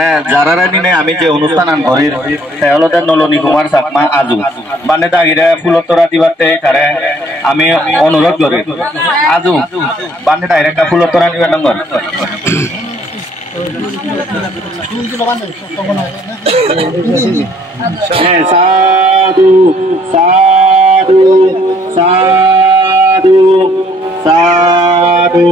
মানে যারা নিনে আমি যে অনুষ্ঠান আন করি হলতে নলনী কুমার চাকমা আজু মানে দাগিরে ফুলত তোরা দিবাতে তারে আমি অনুরোধ করি আজু বান্ধে ডাইরেক্ট ফুলত তোরা দিবা নঙ্গর সাধু সাধু সাধু সাধু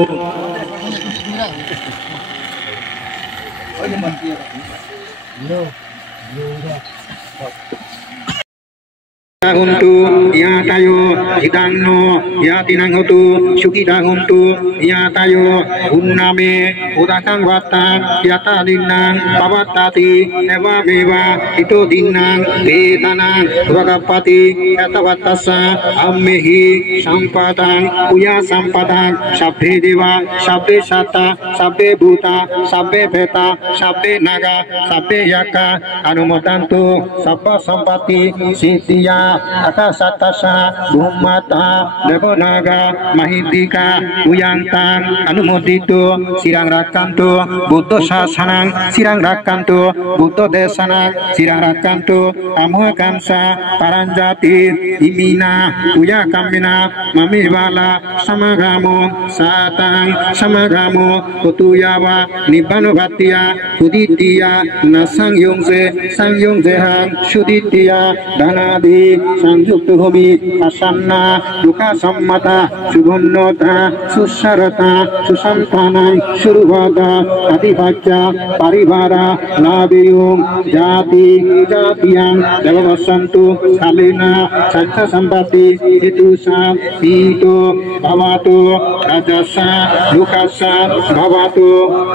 Huntu ya tayo idangno ya tinanghutu sukita huntu ya tayo unname udakang wata yata dinnang pavatati eva meva ito dinnang vedanang ragapati yatavatasa ammehi sampadang uya sampadang sabbe deva sabbe sata sabbe bhuta sabbe beta sabbe naga sabbe yaka anumodantu sabba sampati siddhiya Akasatasa Bhumata Devonaga Mahidika Uyantang Anumodito Sirang Rakanto Buddha Sasanang Sirang Rakanto Buddha Desanang Sirang Rakanto Amuakansa Paranjati Imina Uya Kamina Mamivala Samagamo Satang Samagamo Kutuyawa Nibbano Bhattiya Kuditiya Nasang Yongse Sang Yongsehang Suditiya Danadi সংযুক্ত ভূমি আসান্না দুঃখা সম্মতা সুগন্নতা সুসারতা সুসন্তানাং সুরুভতা আদিভাজ্যা পারিবারা লাভেয়ং জাতি জাতিয়াং দেববসন্তু কালেনা সচ্ছা সম্পত্তি হেতুসা পীতো ভবাতো রাজসা দুঃখাসা ভবাতো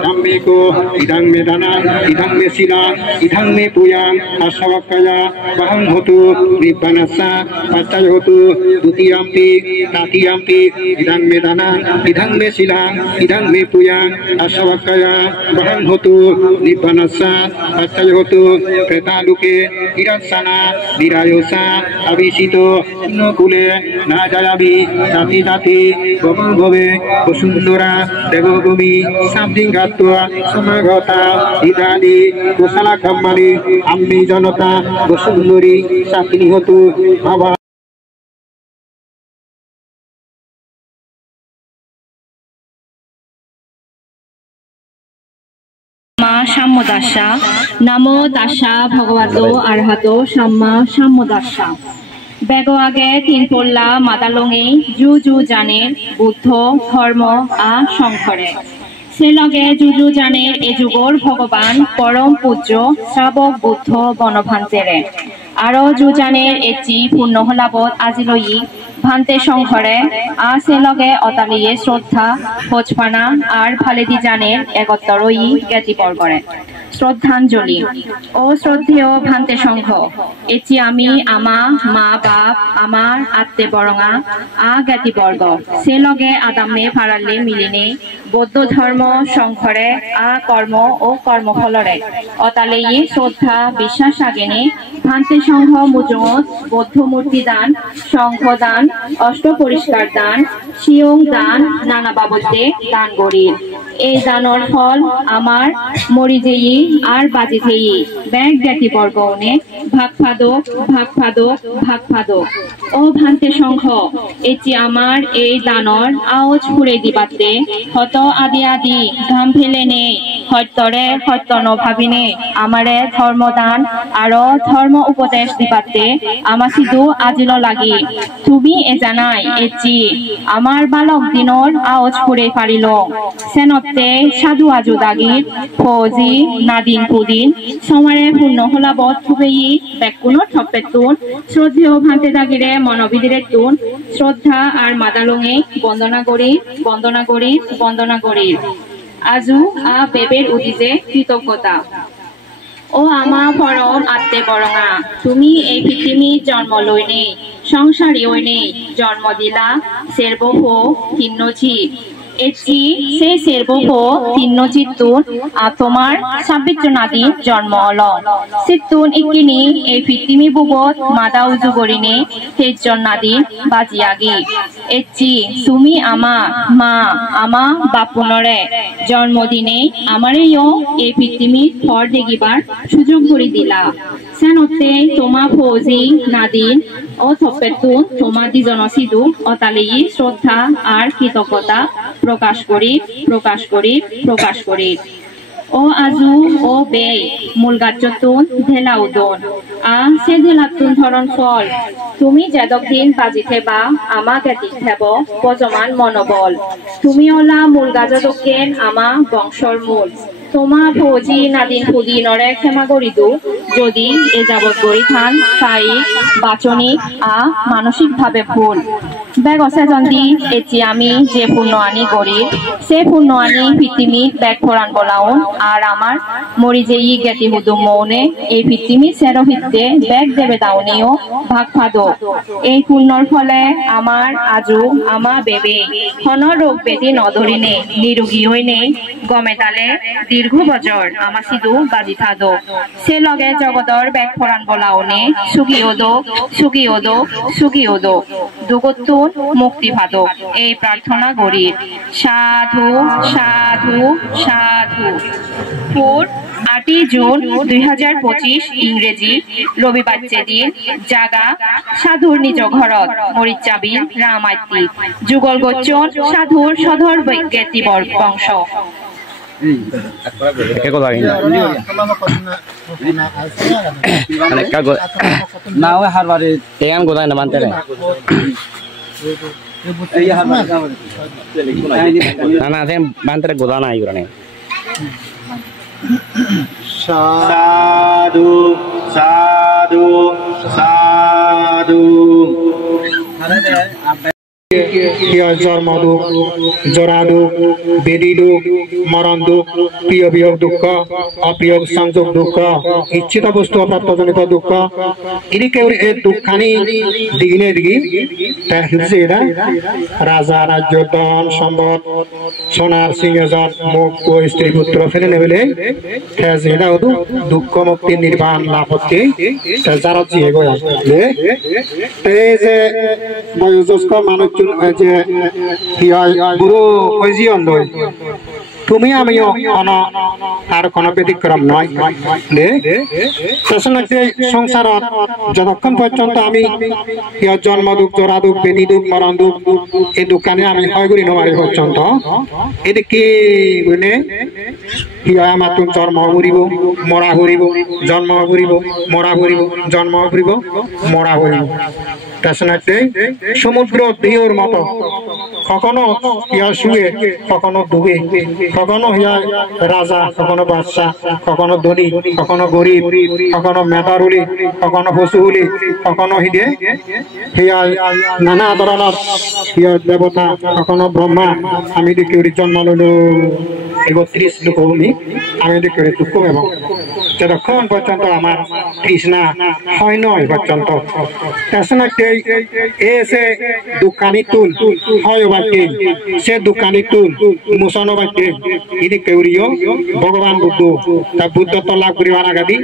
ধম্মিকো ইদং মে দানাং ইদং মে শিলাং ইদং মে পুয়াং আশাবক্কয়া বহং হতু Nibbanasa Pachayotu Dutiyampi Tatiyampi Idang me danang Idang me silang Idang me puyang Asavakaya Bahang hotu Nibbanasa Pachayotu Pretaluke Iratsana Dirayosa Avisito Nokule Najayabi Tati Tati Bhava Bhove Kosundora Devogumi Samdingatwa Samagata Idadi Kusala Kammali Ammi Janata Kosundori Sakini hotu Bhava Sammodassa Namo Tassa Bhagavato Arahato Samma Sammodassa Bego age tin polla madalonge ju ju jane buddho dharma a সংkhare সে লগে জুজু জানে এ যুগর ভগবান পরম পূজ্য শ্রাবক বুদ্ধ বনভান্তেরে আরো জু জানে এচি পূর্ণ হলাবত আজিলই ভান্তে সংঘরে আ সে লগে অতালিয়ে শ্রদ্ধা ভোজপানা আর ভালেদি জানের একত্তরই জ্ঞাতিপর করে শ্রদ্ধাঞ্জলি ও শ্রদ্ধেয় ভান্তে সংঘ এচি আমি আমা মা বাপ আমার আত্মে বরঙা আ জ্ঞাতিবর্গ সে লগে আদামে ফারালে মিলিনে বৌদ্ধ ধর্ম সংঘরে আ কর্ম ও কর্মফলরে অতালেই শ্রদ্ধা বিশ্বাস আগেনে ভান্তে সংঘ মুজত বৌদ্ধ মূর্তি দান সংঘ দান অষ্ট পরিষ্কার দান শিয়ং দান নানা বাবদে দান করি এই দানর ফল আমার মরিজেই আর বাজেতেই ব্যাগ জ্ঞাতি বর্গনে ভাগফাদক ভাগফাদক ভাগফাদক ও ভান্তে সংঘ এটি আমার এই দানর আওজ ফুরে দিবাতে হত আদি আদি ঘাম ফেলে নে হত্যরে হত্য নভাবিনে আমারে ধর্মদান আরো ধর্ম উপদেশ দিবাতে আমার সিধু আজিল লাগি তুমি এ জানাই এটি আমার বালক দিনর আওজ ফুরে পারিল সেনতে সাধু আজু দাগির ফৌজি নাদিন পুদিন সমারে পূর্ণ হলাবত খুবেই ব্যাকুণ ঠপেতুন শ্রদ্ধেয় ভান্তে দাগিরে মনোবিদিরে তুন শ্রদ্ধা আর মাদালঙে বন্দনা করি বন্দনা করি বন্দনা করি আজু আ বেবের উদিজে কৃতজ্ঞতা ও আমা পরম আত্মে বরঙা তুমি এই পৃথিবীর জন্ম লই নেই সংসারী ওই নেই জন্ম দিলা সেরবহ কিন্নছি এটি সে সেরবহ তিন্ন চিত্তুন তোমার সাবিত্র নাদি জন্ম অল চিত্তুন ইকিনি এই পৃথিবী বুবত মাদা উজু গরিনে তেজন নাদি বাজিয়াগি এটি তুমি আমা মা আমা বাপুনরে জন্মদিনে আমারেও এই পৃথিবী ফর দেখিবার সুযোগ করে দিলা সেনতে তোমা ফৌজি নাদিন ও থপেতুন তোমা দিজন সিধু অতালি শ্রদ্ধা আর কৃতজ্ঞতা প্রকাশ করি ও আজু ও বে মূল গাছতুন ধেলা উদন সে ধেলাতুন ধরন ফল তুমি যেদক দিন বাজি থেবা আমা গেতি থেব পজমান মনোবল তুমি ওলা মূল গাছদকেন আমা বংশর মূল তোমা ফৌজি নাদিন ফুদি নরে ক্ষমা করিদু যদি এ যাবত গড়ি থান তাই বাচনিক মানসিক ভাবে ভুল ব্যাগ অসেজন্দি এটি আমি যে পূর্ণ আনি করি সে পূর্ণ আনি পৃথিবী ব্যাগ ফোরান বলাউন আর আমার মরি যে ই জ্ঞাতি হুদুম মৌনে এই পৃথিবী সেরভিত্তে ব্যাগ দেবে দাউনিও ভাগ ফাদো এই পূর্ণর ফলে আমার আজু আমা বেবে হন রোগ বেদি নধরিনে নিরোগী হইনে গমে তালে দীর্ঘ বছর আমা সিধু বাজি থাদো সে লগে জগদর ব্যাগ ফোরান বলাউনে সুগি ওদো দুগত্তুন মুক্তি ভাদো এই প্রার্থনা করি সাধু সাধু সাধু 8 জুন 2025 ইংরেজি রবিবার দিন জাগা সাধুর নিজ ঘরত মরিচাবিল রামাইতি যুগল গোচন সাধুর সধর জ্ঞাতিবর বংশ সাধু সাধু সাধু জন্ম দুঃখ জরা দুঃখ বেদি দুঃখ মরণ দুঃখ প্রিয় বিয়োগ দুঃখ অপ্রিয় সংযোগ দুঃখ ইচ্ছিত বস্তু অপ্রাপ্তজনিত দুঃখ এদিকে এই দুঃখানি দিনে দিকে রাজা রাজ্য ধন সম্পদ সোনার সিংহজন মুখ ও স্ত্রী পুত্র ফেলে নেবে দুঃখ মুক্তি নির্বাণ লাভ হচ্ছে যারা জিয়ে গয়া এই যে বয়োজ্যেষ্ঠ মানুষ যে বুড়ো কইজি অন্ধ তুমি আমিও আর কোন ব্যতিক্রম নয় সংসারত যতক্ষণ পর্যন্ত আমি জন্ম দুঃখ জরা দুঃখ বেদি দুঃখ মরণ দুঃখ এই দুঃখানে আমি হয় করি নমারি পর্যন্ত এদিকে আমার জন্ম ঘুরিব মরা ঘুরিব জন্ম ঘুরিব মরা ঘুরিব জন্ম ঘুরিব মরা ঘুরিব সমুদ্র ঢেউর মতো কখনো ইয়া শুয়ে কখনো ডুবে কখনো ইয়া রাজা কখনো বাদশাহ কখনো ধনী কখনো গরিব কখনো মেধারুলি কখনো পশুহুলি কখনো হিদে হিয়া নানা ধরনের হিয়া দেবতা কখনো ব্রহ্মা আমি দেখি জন্ম লইল 31 লোক আমি দেখি দুঃখ এবং যতক্ষণ পর্যন্ত আমার তৃষ্ণা হয় নয় পর্যন্ত এসে দোকানি তুল হয় বাক্যে সে দোকানি তুল মুসন বাক্যে ইনি কেউরিও ভগবান বুদ্ধ তা বুদ্ধ তো লাভ করিবার আগাদি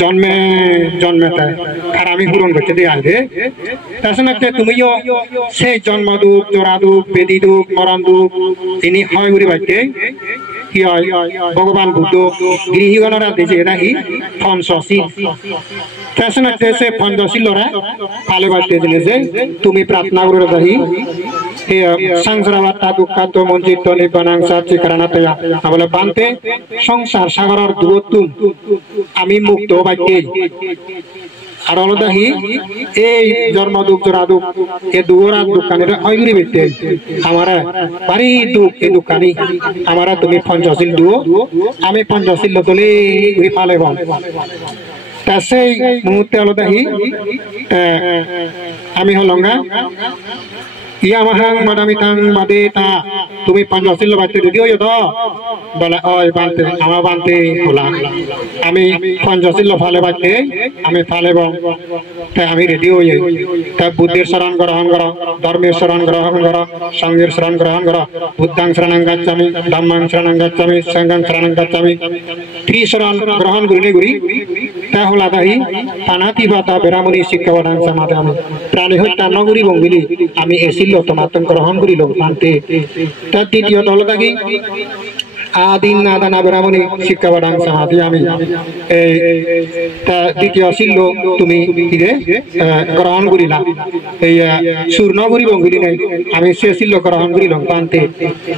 জন্মে জন্মেতে আর আমি পূরণ করতে দিয়ে আসবে তাছাড়া তুমিও সেই জন্ম দুঃখ জোড়া দুঃখ বেদি দুঃখ মরণ দুঃখ তিনি হয় করি বাক্যে কি হয় ভগবান বুদ্ধ গৃহীগণরা দেশে রাহি পঞ্চশীল সে পঞ্চশীলরা ভালো বাড়তে দিলে যে তুমি প্রার্থনা করে রাহি সংসারাবাত্তা দুঃখাত মঞ্চিত নির্বাণাংসা চিকারানাতয়া বলে বানতে সংসার সাগরের দূরত্ব আমি মুক্ত বাক্যে আর অলদাহি এই জন্ম দুঃখ জোড়া দুঃখ এ দুগরা দোকানের হয়গুড়ি বেটে আমার বাড়ি দুঃখ এই দোকানি আমার তুমি পঞ্চশীল দুও আমি পঞ্চশীল তোলে ঘুরি পালে তা সেই মুহূর্তে অলদাহি আমি হলঙ্গা iya mahang madami tang madeta তুমি পঞ্চশীল বাইতে রেডি হইও তো বলে ওই বানতে আমার বানতে হলা আমি পঞ্চশীল ফালে বাইতে আমি ফালেব তাই আমি রেডি হই তাই বুদ্ধের শরণ গ্রহণ কর ধর্মের শরণ গ্রহণ কর সঙ্গের শরণ গ্রহণ কর বুদ্ধাং শরণং গচ্ছামি ধম্মাং শরণং গচ্ছামি সংঘং শরণং গচ্ছামি ত্রিশরণ গ্রহণ করিনে করি তা হলা তাই পানাতি বাতা বেরামণি শিক্ষাবাদাং সমাধান প্রাণী হত্যা নগরী বঙ্গিলি আমি এসিল তোমার গ্রহণ করিল বানতে তার দ্বিতীয় দল থাকি আদিন নাদানা বেরামণি শিক্ষাবাদাং সমাধি আমি এই দ্বিতীয় শিল্য তুমি গ্রহণ করিলাম এই সুর্ণগুরি বঙ্গিলি নেই আমি সে শিল্য গ্রহণ করিলাম পান্তে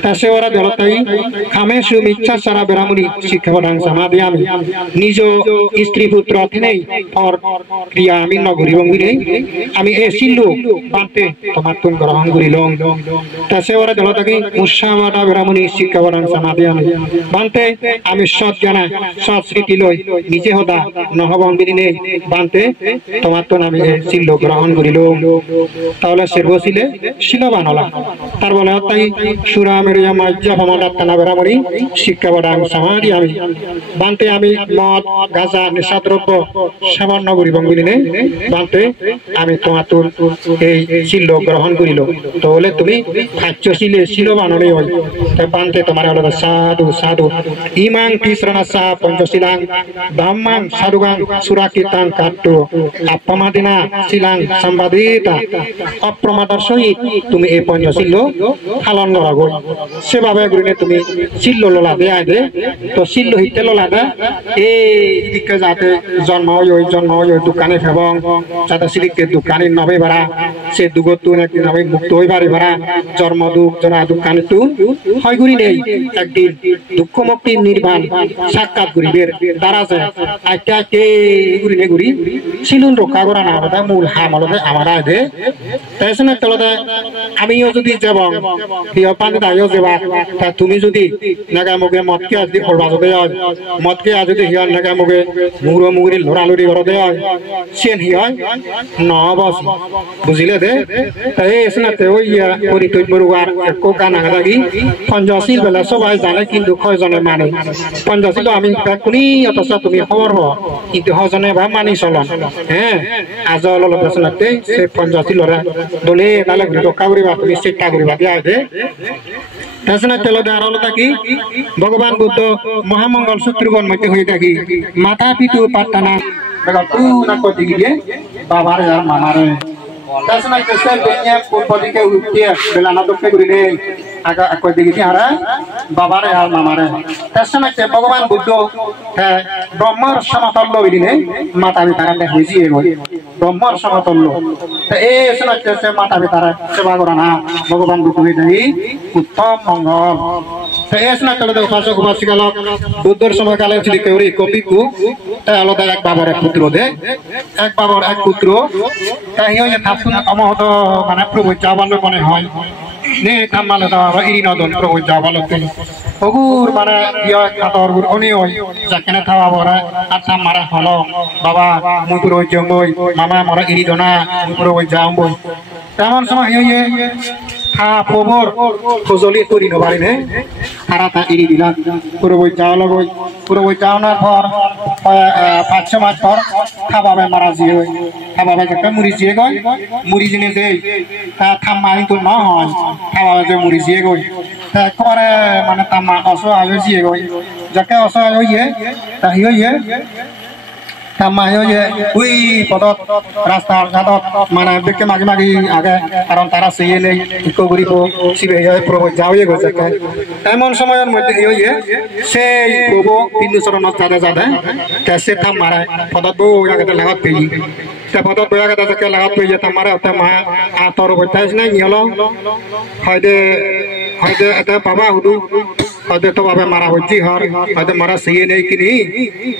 তা সে ওরা দলতাই খামে সুমিচ্ছা সারা বেরামণি শিক্ষাবাদাং সমাধি আমি নিজ স্ত্রী পুত্র নেই পর ক্রিয়া আমি নগরী বঙ্গি নেই আমি এ শিল্য পান্তে তোমার তুমি গ্রহণ করিলাম তা সে ওরা দলতাকে মুসামাটা বেরামণি শিক্ষাবাদাং সমাধি আমি বানতে আমি সৎ জানা সৎ স্মৃতি লই নিজে হদা নহবঙ্গিনী নেই বানতে তোমার তো আমি শিল্য গ্রহণ করিল তাহলে সে বসিলে শিলবান হলা তার বলে তাই সুরামের মাজ্জা ভমাদাত্তানা বেরামণি শিক্ষাবাদাং সমাধি আমি বানতে আমি মদ গাঁজা নেশাদ্রব্য সেবন নগরী বঙ্গিনী নেই বানতে আমি তোমার তোর এই শিল্য গ্রহণ করিল তাহলে তুমি খাচ্ছশীলে শিলবান হলে হয় তাই বানতে তোমার হলো সাধু সাধু ইমাং তিসরণাসা পঞ্চশীলাং ধম্মাং সাধুগাং সুরাকিতাং কাট্টু আপমাদিনা শিলাং সম্বাদিতা অপ্রমাদার সহিত তুমি এই পঞ্চশীল পালন করা গই সেভাবে গুরিনে তুমি শিল্য লোলা দেয়া দে তো শিল্য হিতে লোলা দে এই দিকে যাতে জন্ম হই দোকানে ফেবং যাতে সিলিকে দোকানে নবে বাড়া সে দুগতু নাকি নবে মুক্ত হই বাড়ি বাড়া জন্ম দুঃখ জরা দোকানে তু হয় গুরি নেই একদিন দুঃখ মুক্তি নির্বাণ সাক্ষাৎ গরিবের দ্বারা যায় আজকে কে গুরি নে গুরি শিলুন রক্ষা করা না হবে মূল হামলতে আমার আদে তাই শুনে চলতে আমিও যদি যাব প্রিয় পানি দাইও যাবা তা তুমি যদি নাগা মুগে মদকে আজ দি করবা যদি মদকে আজ যদি হিয়ার নাগা মুগে মুরো মুগুরি লড়ালড়ি করে দেয় সেন হিয়ার নবস বুঝিলে দে তাই শুনে ওই পরিতৈব বরুয়ার একো গানা লাগি পঞ্চশীল বেলা সবাই জানে কিন্তু কয়জনে মানে পঞ্চশীল আমি কোনি অথচ তুমি খবর হ কিন্তু হজনে বা মানি চলন হ্যাঁ আজ অলপ শুনাতে সে পঞ্চশীলরা দলে তাহলে রক্ষা করিবা তুমি চেষ্টা করিবা দিয়া দে তাছাড়া তেল দেওয়ার থাকি ভগবান বুদ্ধ মহামঙ্গল শত্রুগণ মধ্যে হয়ে থাকি মাথা পিতু পাট্টানা তু না কতি গিয়ে বাবার আর মামারে তাছাড়া চেষ্টা বেনিয়া পূর্ব দিকে উঠিয়ে বেলানা দক্ষে ঘুরিলে আগা কই দিকে হারা বাবার আর মামারে তাছাড়া ভগবান বুদ্ধ ব্রহ্মর সমতল্য বিদিনে মাতা পিতারা হয়েছিয়ে গই ব্রহ্মর সমতল্য এই শোনাচ্ছে মাতা পিতারা সেবা করা না ভগবান বুদ্ধ হয়ে থাকি উত্তম মঙ্গল এই শোনাতে উপাসক উপাসিকালক বুদ্ধর সময়কালে ছিল কেউরি কপি কুক তাই আলাদা এক বাবার এক পুত্র দে এক বাবার এক পুত্র তাই থাকুন অমহত মানে প্রভু যাবার মনে হয় নে থামালে বাবা ইরি নদন প্রভু যাবার অগুর মানে ইয়া খাতর গুর অনি হয় যাকেনে থাবা বড় আর থাম মারা হলো বাবা মুই পুরো জঙ্গই মামা মরা ইরি দনা পুরো যাম বই তেমন সময় ইয়ে থা খবর ফজলি করি নবারি নে তারা তা ইরি দিলা পুরো যাও লগই পুরো যাও না পর 5-6 মাস পর খাবাবে মারা জি হই খাবাবে একটা মুড়ি জিয়ে গই মুড়ি জিনে দেই তা থাম্মাই তো না হয় খাবাবে যে মুড়ি জিয়ে গই তা করে মানে তামা অসহায় জিয়ে গই যাকে অসহায় হইয়ে তা হইয়ে তামা হইয়ে ওই পদত রাস্তার ঘাটত মানে বেকে মাগি মাগি আগে কারণ তারা সেই নেই ইকো গরিব শিবে প্রভু যাওয়ে গেছে এমন সময়ের মধ্যে হইয়ে সেই প্রভু বিন্দু চরণত যাতে যাতে সে থাম মারে পদত বউ আগে লাগাত পেয়ে সে পদত বউ আগে তাকে লাগাত পেয়ে যেতাম মারে ওতে মা আতর বইতাইছ না নিয়ল হয়তো হয়তো এটা বাবা হুদু হয়তো তো বাবা মারা হচ্ছে হর হয়তো মারা সেই নেই কিনি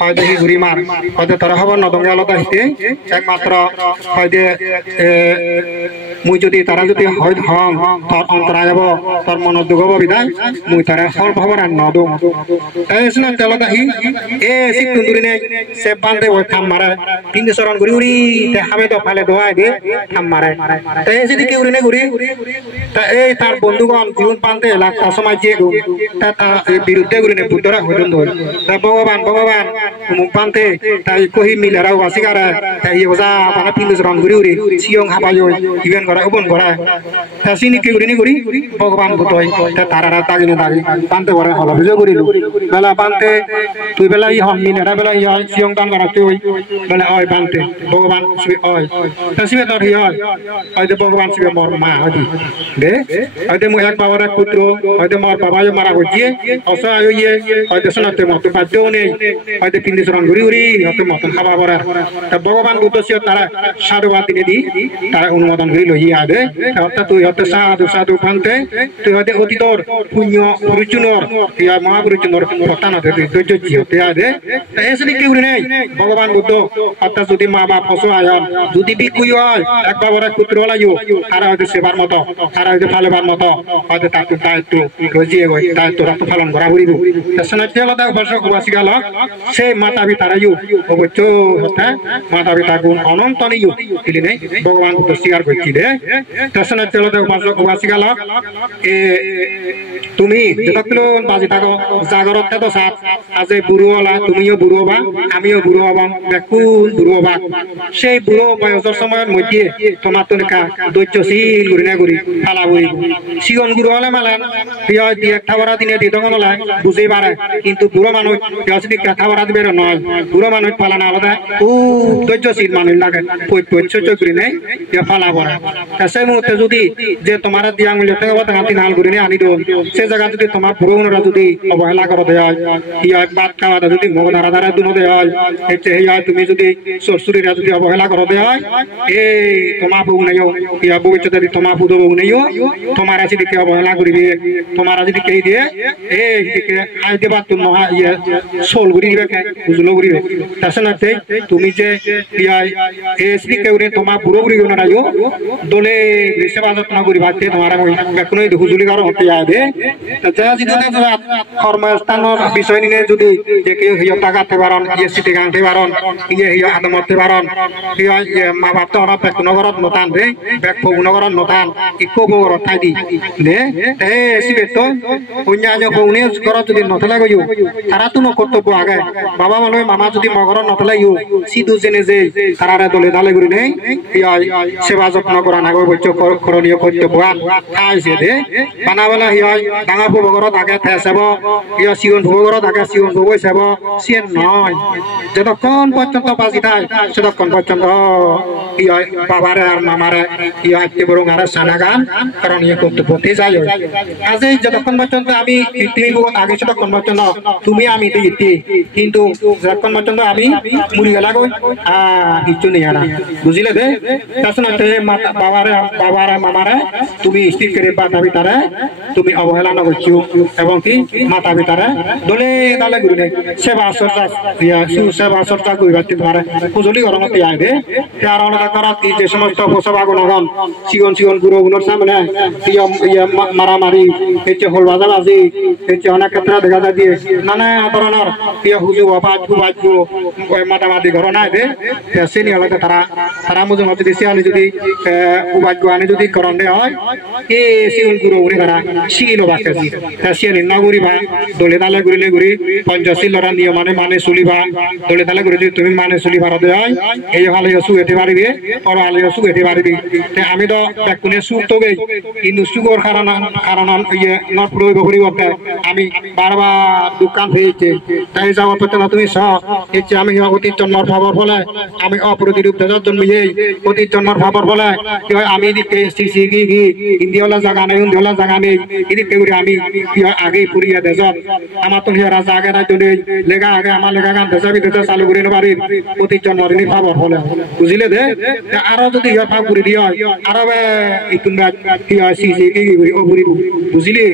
হয়তো হি ঘুরি মার হয়তো তারা হব নদঙ্গে আলাদা হিতে একমাত্র হয়তো মুই যদি তারা যদি হয় হং তোর অন্তরা যাব তোর মন দুঃখ হব বিদায় মুই তারা হল খবর আর নদো এসনা তেল দাহি এ সিটুন দুরি নে সে বান্ধে ওই থাম মারে তিন সরণ ঘুরি ঘুরি তে হাবে তো ফালে দোয়া দে থাম মারে তে যদি কেউ নে ঘুরি তা এই তার বন্ধুগণ জীবন পান্তে লাগতা সময় যে গো তা তা বিরুদ্ধে ঘুরি নে বুদ্ধরা হইরন ধর তা ভগবান ভগবান মুখ পান্তে তাই কহি মিলারাও বাসিগারা তাই ওজা বানা তিন সরণ ঘুরি ঘুরি সিয়ং হাবায় ইভেন করা ওপন করা তা সিনি কেউ নে ঘুরি ভগবান বুতই তা তারারা তাগিনে দাগি পান্তে করে হল বিজয় করিল বেলা পান্তে তুই বেলা ই হম মিলারা বেলা ই সিয়ং দান করা তুই বেলা ওই পান্তে ভগবান শ্রী ওই তা শিবে তোর হি হয় হয়তো ভগবান শিবে মোর মা হয়তো দে হয়তো মুই এক বাবার এক পুত্র হয়তো মোর বাবা মারা হচ্ছে অসহায় হইয়ে হয়তো শোনাতে মতো বাধ্যও নেই হয়তো তিন শরণ ঘুরি ঘুরি হয়তো মতন খাবা পড়া তা ভগবান উদ্দেশ্য তারা সাধুবাদ দিনে দি তারা অনুমোদন করি লইয়া দে অর্থাৎ তুই হয়তো সাধু সাধু পান্তে তুই হয়তো অতীতর পুণ্য পুরুচুনর ইয়া মহাপুরুচুনর প্রস্থান হতে তুই ধৈর্য হতে দে এসে কেউ নেই ভগবান বুদ্ধ অর্থাৎ যদি মা বাপ অসহায় হন যদি বিকুই হয় এক বাবার এক পুত্র হলাইও তারা হয়তো সেবার মতো তারা হয়তো ফালেবার মতো হয়তো তাকে দায়িত্ব রজিয়ে গই দায়িত্ব রক্ত পালন করা হইব সেনাতে আলাদা বর্ষ উবাসী গেল সে মাতা পিতারাইও অবশ্য হতে মাতা পিতা গুণ অনন্ত নিও দিলি নেই ভগবান বুদ্ধ স্বীকার করছি দে সেনাতে আলাদা বর্ষ উবাসী গেল এ তুমি যতগুলো বাজি থাকো জাগরত তো সাত আজ বুড়ো হলা তুমিও বুড়ো হবা আমিও বুড়ো হবা বেকুন বুড়ো হবা সেই বুড়ো বয়সের সময়ের মধ্যে তোমার তো নেকা ধৈর্যশীল ঘুরি না ঘুরি ফালা ঘুরি সিগন বুড়ো হলে মেলান দিয়ে খাবার দিনে দিতঙ্গন হলে বুঝে পারে কিন্তু বুড়ো মানুষ যদি খাবার দিবে নয় বুড়ো মানুষ ফালানো আলাদা খুব ধৈর্যশীল মানুষ লাগে সহ্য করি নেই ফালা পড়ে সেই মুহূর্তে যদি যে তোমার দিয়া মিলে হাতি নাল ঘুরি নিয়ে আনি দেন সে জায়গা যদি তোমার পুরোনোরা যদি অবহেলা করে দেয় ইয়া ভাত খাওয়া যদি মগ ধারা ধারা দুনো দেয় তুমি যদি শ্বশুরিরা যদি অবহেলা করে দেয় এই তোমার বউ নেইও ইয়া ভবিষ্যতে যদি তোমার বুধ বউ নেইও তোমার যদি কেউ অবহেলা করিবে তোমার যদি কে দিয়ে এই আই দেবা তুমি মহা ইয়ে সোল ঘুরি দিবে বুঝলো ঘুরিবে তাছাড়া তুমি যে ইয়া এসবি কেউ তোমার বুড়ো ঘুরিবে না দোলে সেবা যত্ন করি ভাবতে তোমার কোনো হুজুলি কারো হতে দে কর্মস্থানের বিষয় নিয়ে যদি যে কেউ হিয় টাকাতে পারেন ইয়ে সিটে গাঁতে পারেন ইয়ে হিয় আদমতে পারেন মা বাপ তো বেক নগরত নতান রে বেক নগরত নতান ইকো বগরত ঠাই দি নে সিবে তো অন্যান্য বউনে ঘরত যদি নথলে গইও তারা তো কর্তব্য আগে বাবা মানুষ মামা যদি মগরত নথলে ইউ সিধু জেনে যে তারা দলে দালে ঘুরি নেই সেবা যত্ন করা নাগর বৈচ্য করণীয় কর্তব্য খাইছে দে বানাবেলা হিয় ডাঙা ভূগরত আগে থেসাব ইয় সিগন ভূগরত আগে সিগন ভূগ চাব সিয়ে নয় যতক্ষণ পর্যন্ত বাজি থাকে ততক্ষণ পর্যন্ত ইয় বাবারে আর মামারে ইয় আত্মীয় বরং আর সানা গান কারণ ইয়ে কর্তব্যতে যাই আজ যতক্ষণ পর্যন্ত আমি পৃথিবী ভূগত আগে ততক্ষণ পর্যন্ত তুমি আমি দিতে কিন্তু যতক্ষণ পর্যন্ত আমি মুড়ি গেলা গই কিছু নেই না বুঝলে দে তাছাড়া বাবারে মামারে তুমি স্থির করে বাধা ভিতরে তুমি অবহেলা নগরছো এবং কি মাতা পিতারে দলে দালে ঘুরি নেই সেবা চর্চা সেবা চর্চা করিবার পারে খুজলি গরমতে আয় দে তার অনেক করা যে সমস্ত সেবা গুণগণ চিকন চিকন গুরু গুণর সামনে মারামারি হচ্ছে হল বাজাবাজি হচ্ছে অনেক ক্ষেত্রে দেখা যায় দিয়ে নানা ধরনের হুজু বাজু বাজু মাতামাতি ঘর নাই দে সে নিয়ে হলে তারা মুজুর যদি সিয়ানি যদি উবাজ্য আনে যদি করণ হয় এ সিউন গুরু উনি করা শিল বাকি সিয়ানি না ঘুরিবা দলে দালে ঘুরিলে ঘুরি পঞ্চশীলরা নিয়ম মানে চলিবা দলে দালে ঘুরি যদি তুমি মানে চলিবার হয় এই হালে সুখ এতে পারিবি পর হালে সুখ এতে পারিবি আমি তো কোনে সুখ তো গেই কিন্তু সুখর কারণ ইয়ে নট প্রয়োগ পরিবর্তে আমি বারবার দোকান হয়েছে তাই যাওয়া পথে না তুমি সহ হচ্ছে আমি অতীত জন্মর ভাবর ফলে আমি অপ্রতিরূপ দেশের জন্ম অতীত জন্মর ভাবর ফলে আমি এদিকে ইন্দিওলা জায়গা নেই ইন্দিওলা জায়গা নেই এদিকে আমি আগে পুরিয়া দেশত আমার তো রাজা আগে নাই নেই লেখা আগে আমার লেখা গান দেশা বিদেশে চালু করে নেবারি অতীত জন্মর ভাবর ফলে বুঝলে দে আরো যদি ভাব করে দিয়ে আরো তোমরা কি হয় বুঝলি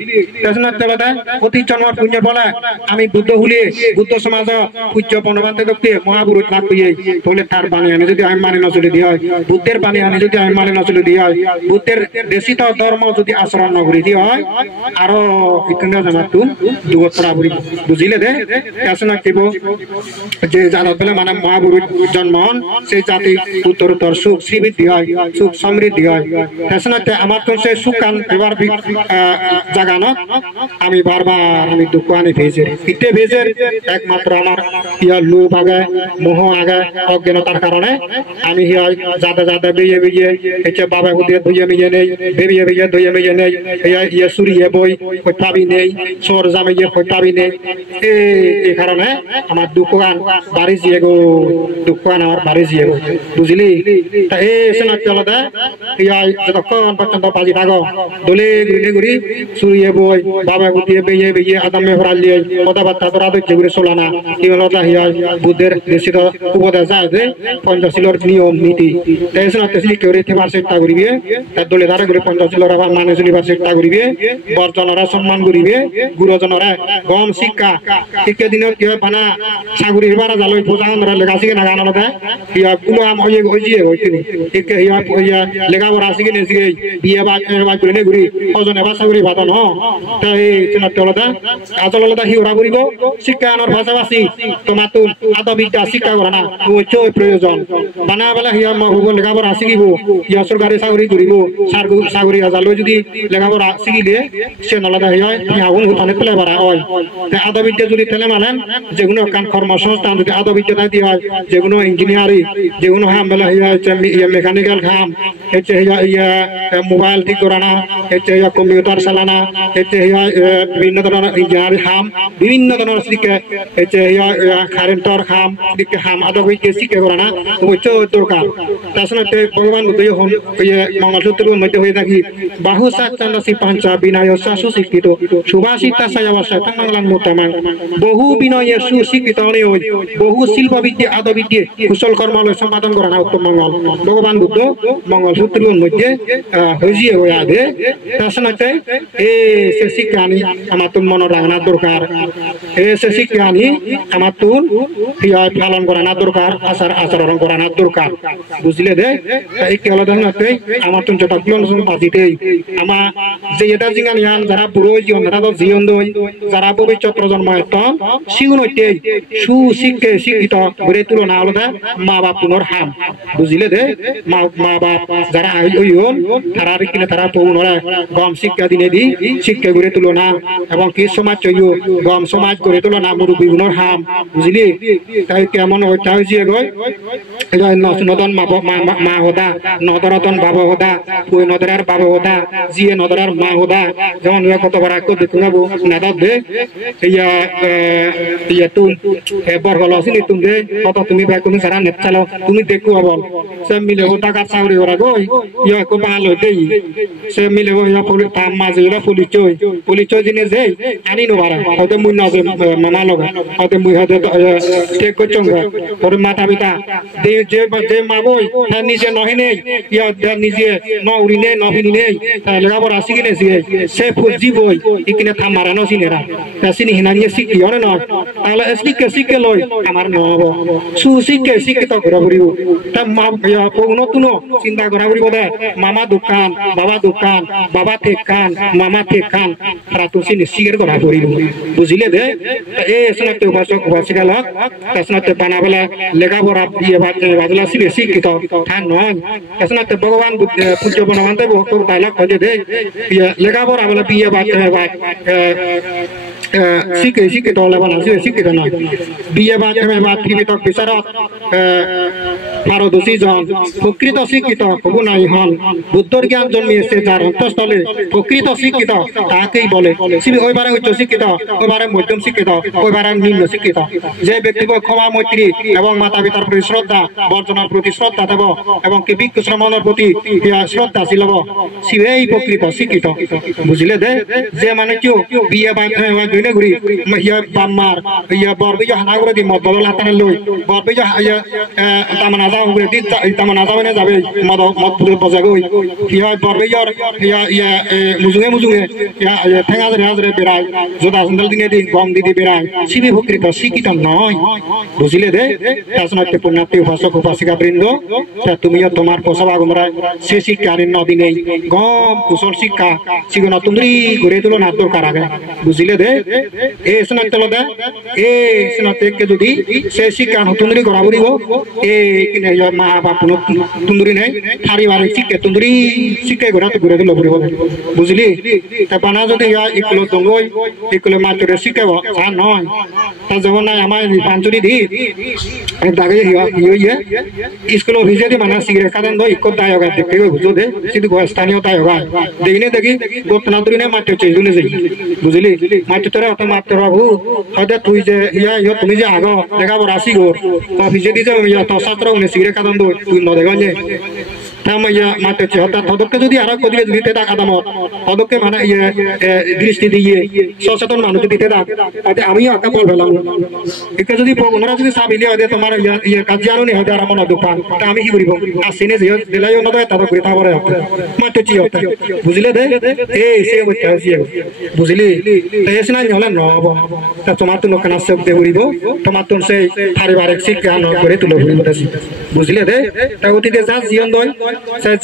অতীত জন্মর পুণ্য ফলে আমি বুদ্ধ হলে বুদ্ধ সমাজ পূজ্য পণ্যবান্তে মহাপুরুষ লাভ করিয়ে তাহলে তার বাণী আনে যদি আমি মানে নচলে দিয়ে হয় বুদ্ধের বাণী আনে যদি আমি মানে নচলি দিয়ে বুদ্ধের দেশিত ধর্ম যদি আচরণ নগরী দিয়ে হয় আরো ইতিহাস জামাতুন দুগতরা বুঝিলে দে আসনা কেব যে যাদব বেলা মানে মহাপুরুষ জন্মন সেই জাতি উত্তরোত্তর সুখ শ্রীবৃদ্ধি হয় সুখ সমৃদ্ধি হয় আসনা আমার তো সে সুখ কান এবার জাগানো আমি বারবার আমি দুঃখ আনি ভেজে ইতে ভেজের একমাত্র আমার ইয়া লোভ আগে মোহ আগে অজ্ঞানতার কারণে আমি হিয়া যাদা যাদা বেয়ে বেয়ে এসে বাবা হুদিয়ে ধুয়ে মেয়ে নেই বেরিয়ে বেয়ে ধুয়ে মেয়ে নেই ইয়ে সুরিয়ে বই হইতাবি নেই সর জামে ইয়ে হইতাবি নেই এই কারণে আমার দুঃখ গান বাড়ি দিয়ে গো দুঃখ গান আমার বাড়ি দিয়ে গো বুঝলি তা এই এসে না চলো দে ইয়া যতক্ষণ পর্যন্ত বাজি থাকো দলে ঘুরে ঘুরি সুরিয়ে বই বাবা হুদিয়ে বেয়ে বেয়ে আদামে ভরাল দিয়ে কথাবার্তা তোরা তো যেগুলো চলানা কি হলো হিয়া বুদ্ধের দেশিত উপদেশ যায় যে পঞ্চশীলর নিয়ম নীতি এসে না তেসলি কেউ রেথেবার চেষ্টা করিবে তার দলে ধারে করে পঞ্চশীলর আবার মানে চলিবার চেষ্টা করিবে বর্জনরা সম্মান করিবে গুরুজনরা গম শিক্ষা শিক্ষা দিনের কি বানা সাগুরি এবার জালই প্রজানরা লেখা শিখে না গান দেয় ইয়া গুলাম হয়ে হইজিয়ে হইতিনি শিক্ষা ইয়া ইয়া লেখাপড়া শিখে নে শিখে বিয়ে বাজ করে নে ঘুরি ওজন এবার সাগুরি ভাতন তাই চিনা চলতা আচলতা হি ওরা করিব শিক্ষা আনার ভাষাভাষী তোমার তো আদবিদ্যা শিক্ষা করা না ওই প্রয়োজন বানা বেলা হিয়া মহুব লেখাপড়া শিখিব ইয়া সরকারি চাকরি করিব চাকরি আজালৈ যদি লেখাপড়া শিখিলে সে নলাদা হয় আগুন হুতানে ফেলে বাড়া হয় আদবিদ্যা যদি ফেলে মানেন যেগুলো কান কর্মসংস্থান যদি আদবিদ্যা দিয়ে হয় যেগুলো ইঞ্জিনিয়ারিং যেগুলো হাম বেলা ইয়া মেকানিক্যাল কাম হচ্ছে ইয়া মোবাইল ঠিক করানা হচ্ছে ইয়া কম্পিউটার চালানা হচ্ছে ইয়া বিভিন্ন ধরনের ইঞ্জিনিয়ারিং কাম বিভিন্ন ধরনের শিক্ষা হচ্ছে ইয়া কারেন্টর কাম দিকে হাম আদবিদ্যা শিক্ষা করানা হচ্ছে দরকার তাছাড়া ভগবান বুদ্ধ হন মঙ্গলসূত্রের মধ্যে হয়ে থাকি বাহু সাচি পাঞ্চা বিনয় সুশিক্ষিত সুভাষিতা সায়াবাসা তাঙ্গালান মোতামান বহু বিনয়ের সুশিক্ষিত বহু শিল্পবিদ্যা আদবিদ্যা কুশল কর্মালয় সম্পাদন করা না উত্তম মঙ্গল ভগবান বুদ্ধ মঙ্গলসূত্রের মধ্যে হয়ে হয়ে আগে তাছাড়া সে শিক্ষা আনি আমার তো মনে রাখা দরকার সে শিক্ষা আনি আমার তো পালন করা না দরকার আচরণ করা না দরকার বুঝলে দে এই কেলা আমার তো যতগুলো বাজিতে আমার যে এটা জিঙ্গান ইয়ান যারা বুড়ো জীবন তারা জীবন দই যারা ভবিষ্যৎ প্রজন্ম একদম শিগুন হইতে সুশিক্ষে শিক্ষিত গড়ে তুলনা আলাদা মা বাপ পুনর হাম বুঝলে দে মা বাপ যারা হইন তারা কিনে তারা পৌনরা গম শিক্ষা দিনে দি শিক্ষা গড়ে তুলনা এবং কি সমাজ চইও গম সমাজ গড়ে তুলনা মুরব্বী গুণর হাম বুঝলি তাই কেমন হইতে হয়েছে গই নদন মা হদা নদরতন বাবা হদা পুই নদরার বাবা হদা জিয়ে নদরার মা হদা যেমন কত বড় কো দেখুন নাদব দে ইয়া ইয়া তুন এবার হলো আসিনি তুমি দে কত তুমি ভাই তুমি সারা নেট চালাও তুমি দেখো বল সে মিলে হদা কা চাউরি ওরা গই ইয়া কো ভালো দেই সে মিলে ইয়া পুলি তাম মাঝে ইয়া পুলি চই দিনে যে আনি নো বারা হয়তো মুই না মামা লগা হয়তো মুই হয়তো টেক কচঙ্গা তোর মাতা পিতা দে যে মা বই নিজে নহে নেই ইয়া নিজে নউরি নেই নহিনি নেই লেখাপড়া শিখি নেছি সে ফুজি বই ইকিনে থাম মারানো সিনেরা তাসিনি হিনানিয়ে শিখি অনে নয় তাহলে শিখে লই আমার নহব সুশিক্ষিত ঘুরা ঘুরিব তা মা নতুন চিন্তা করা ঘুরিব দে মামা দোকান বাবা ঠেকান মামা ঠেকান তারা তো সিনে শিখের ঘুরা ঘুরিব বুঝিলে দে এ শোনাতে উপাসিকা লোক শোনাতে বানাবেলা লেখাপড়া দিয়ে বাজলা শিবে শিক্ষিত ঠান নয় শোনাতে ভগবান পূজ্য বনবান্তে বহুত ডায়লগ হয়ে দে লেখাপড়া বলে বিয়ে বাদ শিক্ষিত হলে বানা শিক্ষিত নয় বিয়ে বাদ পৃথিবী তক বিচারক পারদর্শী জন প্রকৃত শিক্ষিত হবু নাই হন বুদ্ধর জ্ঞান জন্মিয়েছে যার অন্তঃস্থলে প্রকৃত শিক্ষিত তাকেই বলে ওইবারে উচ্চ শিক্ষিত ওইবারে মধ্যম শিক্ষিত ওইবারে নিম্ন শিক্ষিত যে ব্যক্তি ক্ষমা মৈত্রী এবং মাতা পিতার প্রতি শ্রদ্ধা বর্জনার প্রতি শ্রদ্ধা দেব এবং কি ভিক্ষু শ্রমণের প্রতি শ্রদ্ধা ছিল শিবেই প্রকৃত শিক্ষিত বুঝলে দে যে মানে কেউ বিয়ে ঘুরে ঘুরি বাম্মার বরবে হানা করে দি মদ বদল হাতানে লই বরবে তামানা রাজা উপরে দি তামান আজাবে যাবে মদ বজাগো ইয়া বরবেয়র ইয়া মুজুঙে ইয়া ঠেঙাজরে হাজরে বেড়ায় যোদা সন্দাল দিনে দি গম দিদি বেড়ায় শিবি ভক্তিত শিক্ষিত নয় বুঝিলে দে তাসনাতে পুণ্যাতি উপাসক উপাসিকা বৃন্দ তুমিও তোমার পোষাবা গোমরা সে শিক্ষারের নদিনে গম কুশল শিক্ষা শিগনা তুমি ঘুরে তুলো না দরকার আগে বুঝিলে দে এ স্নাত লদে এ স্নাতকে যদি সে শিক্ষা তুমরি করা বলিব এ কিনে মা বাপ তুমরি নাই পারিবারিক শিক্ষা তুমরি শিক্ষা ঘুরে তুলো বলিব বুঝলি তা বানা যদি ইকুলো দঙ্গই ইকুলো মাত্রে শিক্ষাব তা নয় তা যেমন নাই আমার পাঞ্চুরি দি দাগে ইয়ে স্কুল অফিসে দি মানে সিগারেট কাদান দো ইকো দায় হোগা দেখে বুঝো দে সিধু স্থানীয় দায় হোগা দেখিনে দেখি গোপনা তুরি না মাত্র চেজুনে যাই বুঝলি মাত্র তোরা অত মাত্র বাবু হয়তো তুই যে ইয়া তুমি যে আগ দেখা বড় আসি গো অফিসে দি যে ইয়া তো ছাত্র উনি সিগারেট কাদান দো তুই ন দেখা যে তামাইয়া মাত্র হঠাৎ তদকে যদি আর কদিকে দিতে দাগ আদামত তদকে মানে ইয়ে দৃষ্টি দিয়ে সচেতন মানুষকে দিতে দাগ তাতে আমিও আঁকা বল ফেলাম একে যদি ওনারা যদি সাবিলি হয় তোমার ইয়ে কাজিয়ানো নেই হয়তো আর আমার দোকান তা আমি কি করিব আর সিনে যে দিলাই না দেয় তাদের করে তারপরে মাত্র চি হতে বুঝলে দে এই সে বুঝলি এসে না হলে নহব তা তোমার তো লোকান আসছে দে উড়িব তোমার তো সেই পারিবারিক শিক্ষা ন করে তুলে উড়িব বুঝলে দে তা অতীতে যা জীবন দয়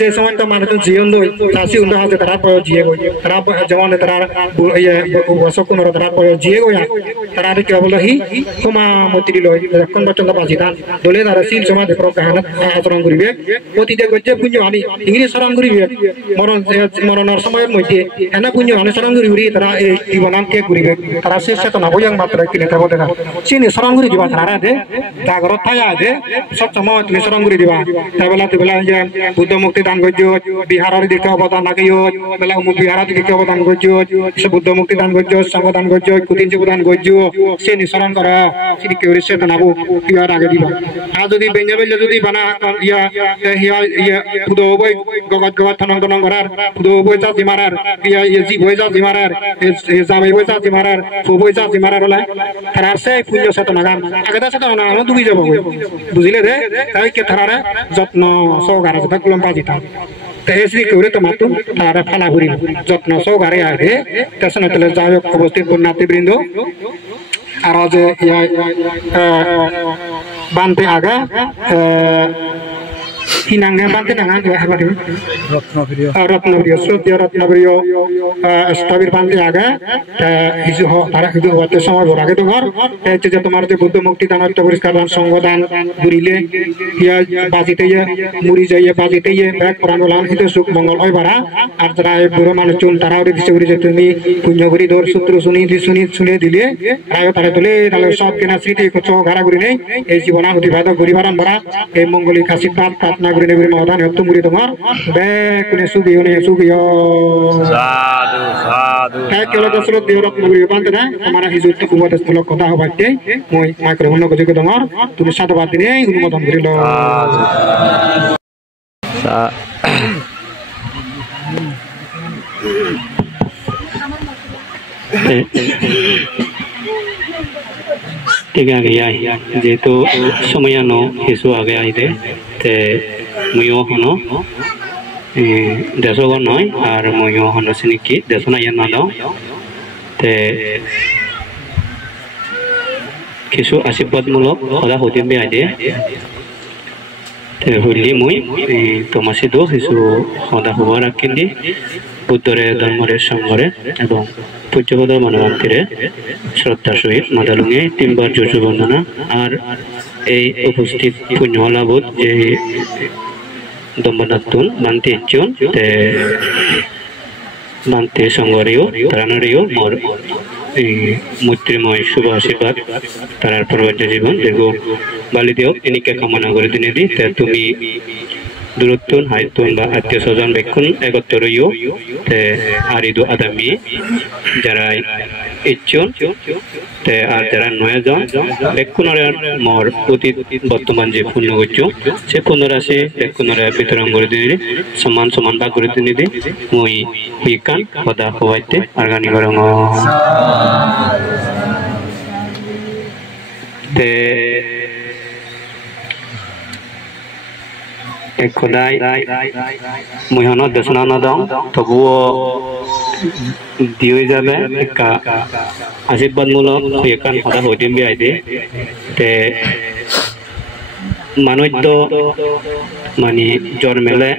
যে সময় তো মানুষ জীবন দই চাষি উন্নত হাতে তারা পয় জিয়ে গই তারা যেমন তারা বসকুন তারা পয় জিয়ে গয়া তারা কি বলে হি তোমা মতি লই কোন বচন বাজি দান দলে তারা সিল সমাজ প্রক গাহানা আচরণ করিবে অতীতে গজ্জে পুণ্য আনি ইংরেজ সরম করিবে মরণের সময়ের মধ্যে এনা পুণ্য আনি সরম করিবে তারা এই জীবনাম কে করিবে তারা শেষ তো না বইয়াং মাত্র কিনে থাকো দেখা চিনি সরম করি দিবা তারা দে জাগরত থায়া দে সব সময় তুমি সরম করি দিবা তাবেলা তেবেলা যে বুদ্ধ মুক্তি দান করছো বিহারের দিকে অবদান রাখিও বেলা অমুক বিহারের দিকে অবদান করছো সে বুদ্ধ মুক্তি দান করছো সংবিধান করছো কুতিন প্রদান করছো সে নিঃসরণ করা সেটি কেউ সে বানাবো বিহার আগে দিবা আর যদি বেঞ্জে বেঞ্জে যদি বানা ইয়া ইয়া ইয়া বুদ্ধ বই গগত গগত থনং থনং করার বুদ্ধ বই চাচি মারার ইয়া জি বই চাচি মারার জামাই বই চাচি মারার ফু বই চাচি মারার হলে তার সে পুণ্য চেতনা গান আগে তা চেতনা না ডুবি যাব বুঝিলে রে তাই কে তারা যত্ন সহকারে কলম বাজিতা তেহসি করে তোমার তো তারা ফালা ঘুরি যত্ন সহকারে আগে তেসনে তেলে যাই অবস্থিত পুণ্যার্থী বৃন্দ আর যে বানতে আগা hinangnya bantu dengan dua apa itu Ratnabrio Sudya Ratnabrio stabil bantu aga hisu ho tarak hidu waktu sama borage tu घर jadi तुम्हारे जो बुद्ध मुक्ति दान तो परिष्कार दान संगोदान बुरीले या बाजिते या मुरी जाइए बाजिते या बैग पुरानो लान हितो सुख मंगल होय बारा আর যারা বুড়ো মানুষ চুন তারা ওরে দিছে উড়ি যে তুমি পুণ্যগরি দর সূত্র শুনে দিলে রায় তারে তুলে তাহলে সব কেনা স্মৃতি কচো ঘাড়া ঘুরি নেই এই জীবনা অতিবাহিত গরিবারান ভরা এই মঙ্গলিক আশীর্বাদ প্রার্থনা করে নেবে মহাদান হত্যু মুড়ি তোমার বেকুনে সুবিও নে সুবিও সাধু সাধু কে কেলো দশরথ দেবরত মুড়ি বানতে না তোমার হিজুত উপদেশ মূলক কথা হবাতে মই মাইক্রোফোন গজে তোমার তুমি সাধুবাদ দিনে অনুমোদন করিল tiga gaya jeto semayano Yesu agaya ide te muyo hono deso gonoi ar muyo hono siniki deso na yan nado te kisu asibad mulok oda hotin be ide te huli mui tomasido Yesu oda hubara kindi buddhore dharmore sangore ebong পূজ্যপদ মানবান্তিরে শ্রদ্ধা সহিত মাদালুঙে তিনবার যজু বন্দনা আর এই উপস্থিত পুণ্যলাবোধ যে দম্বনাতুন বান্তি ইচ্ছুন তে বান্তি সঙ্গরেও তারানারেও মোর এই মৈত্রীময় শুভ আশীর্বাদ তারার পরবর্তী জীবন দেখো বালি দিও এনিকে কামনা করে দিনে দি তুমি দূরত্বন হাইতুন বা আত্মীয় স্বজন বেক্ষণ একত্রইও তে আরিদু আদামি যারা ইচ্ছুন তে আর যারা নয়জন বেক্ষণরে মোর অতীত বর্তমান যে পুণ্য করছো সে পুণ্যরাশি বেক্ষণরে বিতরণ করে দিনে সমান সমান ভাগ করে দিনে দি মই হিকান সদা হওয়াইতে আর গানি করং তে এক খোদাই মহিহনত দেশনা নদং তবুও দিয়ে যাবে একটা আশীর্বাদমূলক এখান সদা হইদিম বিআইদে তে মানুষ তো মানে জন্মেলে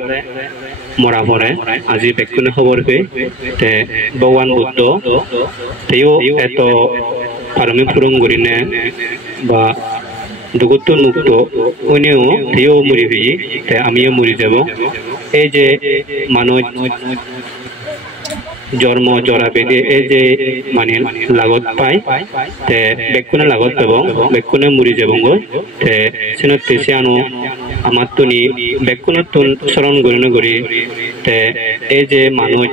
মরা পরে আজি বেকুনে খবর পেয়ে তে ভগবান বুদ্ধ তেও এত পারমি ফুরং করিনে বা দুগত মুক্ত উনিও তেও মরি হয়ে তে আমিও মরি যাব এই যে মানুষ জন্ম জরা বেদে এই যে মানে লাগত পায় তে বেকুনে লাগত দেব বেকুনে মরি যাব তে সিনতে সিয়ানো আমার তুনি বেকুনে তুন স্মরণ করিনে করি তে এই যে মানুষ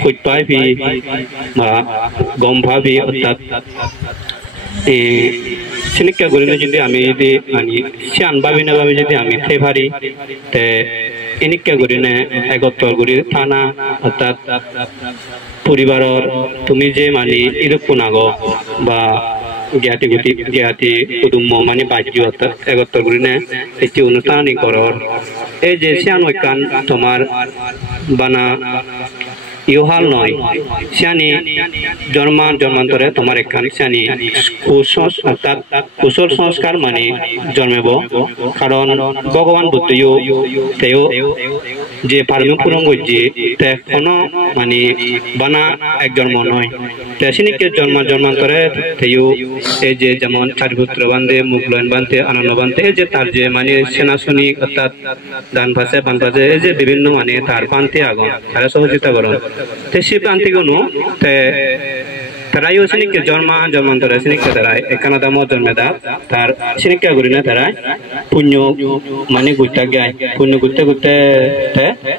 খুঁজপাই ভি বা গম ভাবি অর্থাৎ সিনিকা করিনে যদি আমি যদি মানে সিয়ান ভাবি না ভাবি যদি আমি থে পারি তে এনেকা করিনে একত্র করি থানা অর্থাৎ পরিবারের তুমি যে মানে এরকম আগ বা জ্ঞাতি গতি জ্ঞাতি কুটুম্ব মানে বাহ্য অর্থাৎ একত্র করিনে একটি অনুষ্ঠানই করর এই যে সিয়ান ঐকান তোমার বানা ইহাল নয় সিয়ানি জন্মান্তরে তোমার একখান সিয়ানি অর্থাৎ কুশল সংস্কার মানে জন্মেব কারণ ভগবান বুদ্ধও তেও যে পারমি পূরণ করছে তে কোনো মানে বানা এক জন্ম নয় তেসিনিকে জন্মান্তরে তেও এই যে যেমন চারিপুত্র বান্ধে মুগলয়ন বান্ধে আনন্দ বান্ধে এই যে তার যে মানে সেনাসনী অর্থাৎ ডান পাশে বাম পাশে এই যে বিভিন্ন মানে তার পান্তে আগন তারা সহযোগিতা করেন তে সে প্রান্তিগুলো তে তারাইও সিনিকে জন্মান্তরে সিনিকে তারাই একানাদাম জন্মেদা তার সিনিকা করি না তারাই পুণ্য মানে গুটা গায় পুণ্য গুতে গুতে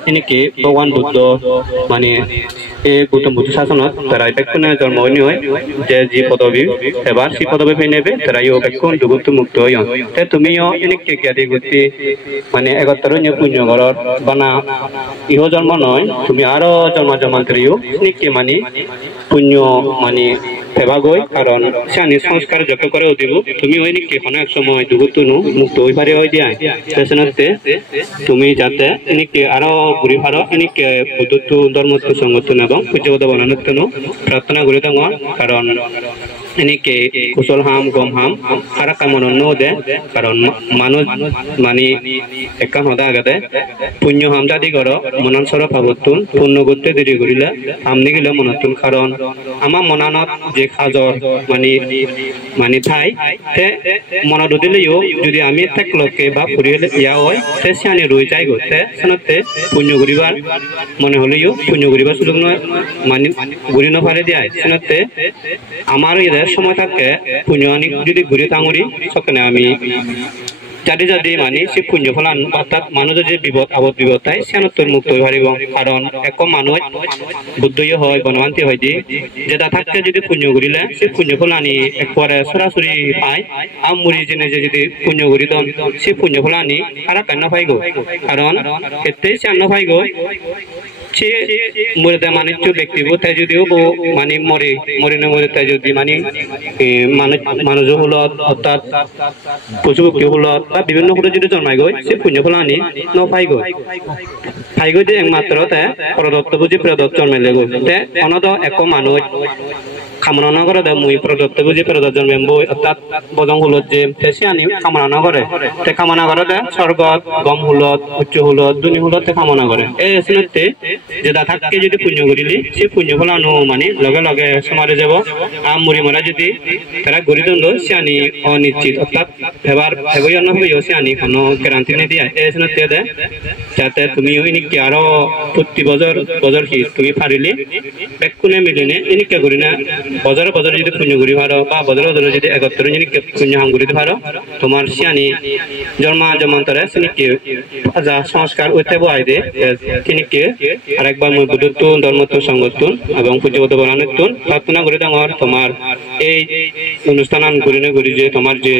এনেকে ভগবান বুদ্ধ মানে এই গৌতম বুদ্ধ শাসনত তারাই বেকুনে জন্ম হয় যে যে পদবী এবার সেই পদবী পেয়ে নেবে তারাইও বেকুন দুগুত মুক্ত হয় তে তুমিও এনেকে জ্ঞাতি গতি মানে একত্র পুণ্য ঘরর বানা ইহ জন্ম নয় তুমি আরো জন্মান্তরেও সিনিকে মানে পুণ্য মানে সেবা গই কারণ সিয়ানি সংস্কার যত করেও দিব তুমি ওই নিকে কোনো এক সময় দুগুতুনু মুক্ত হই পারে হই দিয়া সেসনতে তুমি যাতে নিকে আরো ঘুরি পারো নিকে বুদ্ধ ধর্মত্ব সংগঠন এবং পূজ্যবোধ বনানোত্তন প্রার্থনা করি দাও কারণ এনেকে কুশল হাম গম হাম হারা কামন দে কারণ মানুষ মানে একান হদা আগাতে পুণ্য হাম জাতি কর মনন সর পাবতুন পুণ্য করতে দেরি করিলে আমনি গেলে মনতুন কারণ আমার মনানত যে খাজর মানে মানে ঠাই তে মনত দিলেও যদি আমি থাকলকে বা ফুরিয়ে ইয়া হয় তে সিয়ানি রই যাই গতে সনতে পুণ্য করিবার মনে হলেও পুণ্য করিবার সুযোগ নয় মানে ঘুরি নপারে দিয়া সনতে আমার সময় থাকে পুণ্য যদি ঘুরে থাঙুরি সকালে আমি যাতে যাতে মানে সে পুণ্য ফলান অর্থাৎ মানুষের যে বিপদ আপদ বিপদ তাই সিয়ানত্তর মুক্ত হয়ে পারিব কারণ এক মানুষ বুদ্ধই হয় বনবান্তি হয় যেটা থাকতে যদি পুণ্য করিলে সে পুণ্য ফলানি একবারে সরাসরি পায় আর মুড়ি জেনে যে যদি পুণ্য করি দন সে পুণ্য ফলানি আর কেন পাইব কারণ এতে সিয়ান্ন পাইব সে মরে মানিজ্য ব্যক্তিগত তাই যদিও মানে মরে না মরে তাই যদি মানে মানুষ হল অর্থাৎ পশু পক্ষী হল বা বিভিন্ন হলে যদি জন্মাই গই সে পুণ্য ফল আনি নপাই গই যে একমাত্র তে প্রদত্ত বুঝি প্রদত্ত জন্মাইলে গই তে অনদ এক মানুষ কামনা নকরে দে মুই প্রদত্ত বুঝি প্রদত্ত জন্মাইব অর্থাৎ বজং হলত যে সে আনি কামনা নকরে তে কামনা করে দে স্বর্গত গম হলত উচ্চ হলত দুনি হলত কামনা করে এই শুনতে যেটা থাকে যদি পুণ্য করিলি সে পুণ্য ফলানো মানে লগে লগে সমাজে যাব আম মুড়ি মারা যদি তারা গড়ি দন্ড সে আনি অনিশ্চিত অর্থাৎ এবার এগোই অন্য হইও সে আনি কোনো গ্যারান্টি নেই দিয়া এই শুনতে দে যাতে তুমি ইনিকে আরো প্রতি বছর কি তুমি পারিলে বেকুনে মিলিনে ইনিকে করি না বছরে যদি পুণ্য করি পারো বা বছরে যদি একত্র ইনিকে পুণ্য হাম করিতে পারো তোমার সে আনি জন্মান্তরে সিনিকে যা সংস্কার ওইতে বয় দে তিনিকে আরেকবার মই বুদ্ধত্ব ধর্মত্ব সংগঠন এবং পূজ্যবোধ বনানোত্তন প্রার্থনা করে ডাঙর তোমার এই অনুষ্ঠান করি যে তোমার যে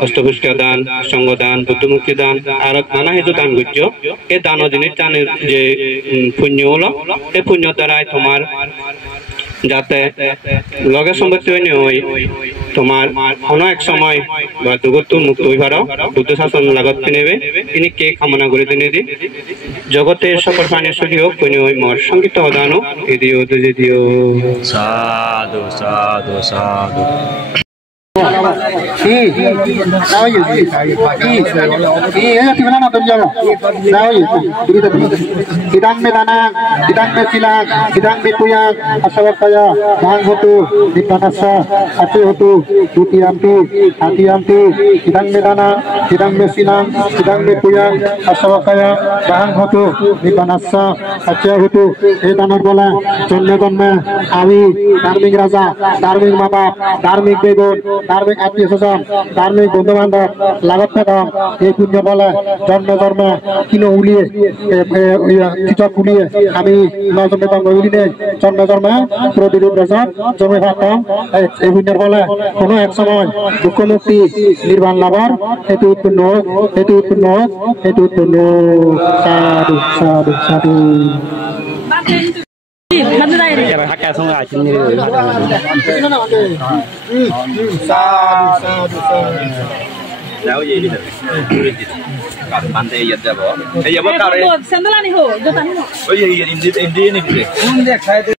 অষ্টপুষ্টিকা দান সঙ্গদান বুদ্ধমুক্তি দান আর নানা হেতু দান করছ এই দান জিনিস দানের যে পুণ্য হলো এই পুণ্য দ্বারাই তোমার যাতে লগে সম্পত্তি হয়নি ওই তোমার কোনো এক সময় বা জগৎ মুক্ত হইবার বুদ্ধ শাসন লাগত নেবে ইনি কে কামনা করে দিনে দি জগতের সকল প্রাণীর সহিত কোন ওই মোর সংগীত অদানো এদিও দিও সাধু সাধু সাধু Hidang me danang, hidang me silang, hidang me puyang, asawakaya, bang hotu, dipanasa, ati hotu, duti ampi, ati ampi, hidang me danang, hidang me silang, hidang me puyang, asawakaya, bang hotu, dipanasa, ati hotu, edanar bola, jonne jonne, awi, dharmik raja, dharmik mabap, dharmik begon, ধার্মিক আত্মীয় স্বজন ধার্মিক বন্ধু বান্ধব লাগত থাকা এই পুণ্য বলে জন্মে জন্মে কিলো উলিয়ে কৃষক উলিয়ে আমি নজন্মে জন্মে উলিয়ে জন্মে জন্মে প্রতিরূপ রসন জমে থাকতাম এই পুণ্যের ফলে কোনো এক সময় দুঃখ মুক্তি নির্বাণ লাভার হেতু উৎপন্ন হোক হেতু উৎপন্ন হোক হেতু উৎপন্ন সাধু সাধু সাধু Hakka song a chin ni Sao gì đi được? Cả bàn tay giật ra bỏ. Bây giờ bắt đầu đi. Sandal này hổ, cho tani hổ. Bây giờ đi đi đi đi.